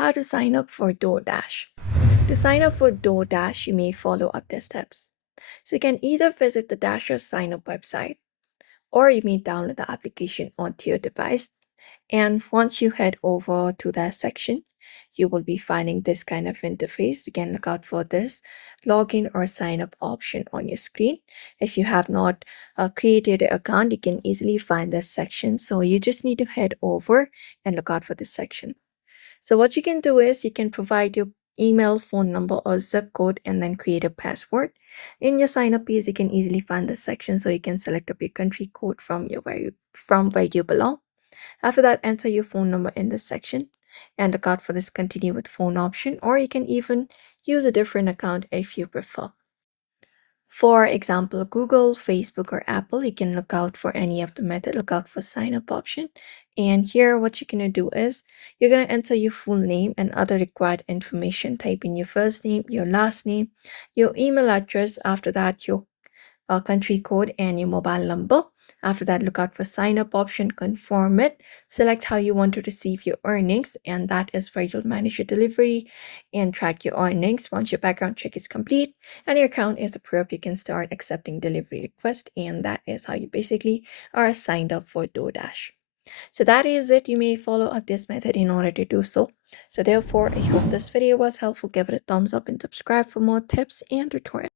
How to sign up for DoorDash. To sign up for DoorDash, you may follow up these steps. So you can either visit the Dasher sign up website or you may download the application onto your device. And once you head over to that section, you will be finding this kind of interface. You can look out for this login or sign up option on your screen. If you have not created an account, you can easily find this section. So you just need to head over and look out for this section. So what you can do is you can provide your email, phone number, or zip code and then create a password. In your sign up page, you can easily find this section so you can select up your country code from where you belong. After that, enter your phone number in this section and look out for this continue with phone option, or you can even use a different account if you prefer. For example, Google, Facebook, or Apple, you can look out for any of the method, look out for sign up option. And here, what you're going to do is you're going to enter your full name and other required information. Type in your first name, your last name, your email address. After that, your country code and your mobile number. After that, look out for sign up option, confirm it, select how you want to receive your earnings, and that is where you'll manage your delivery and track your earnings. Once your background check is complete and your account is approved, you can start accepting delivery requests, and that is how you basically are signed up for DoorDash. So that is it. You may follow up this method in order to do so. So therefore, I hope this video was helpful. Give it a thumbs up and subscribe for more tips and tutorials.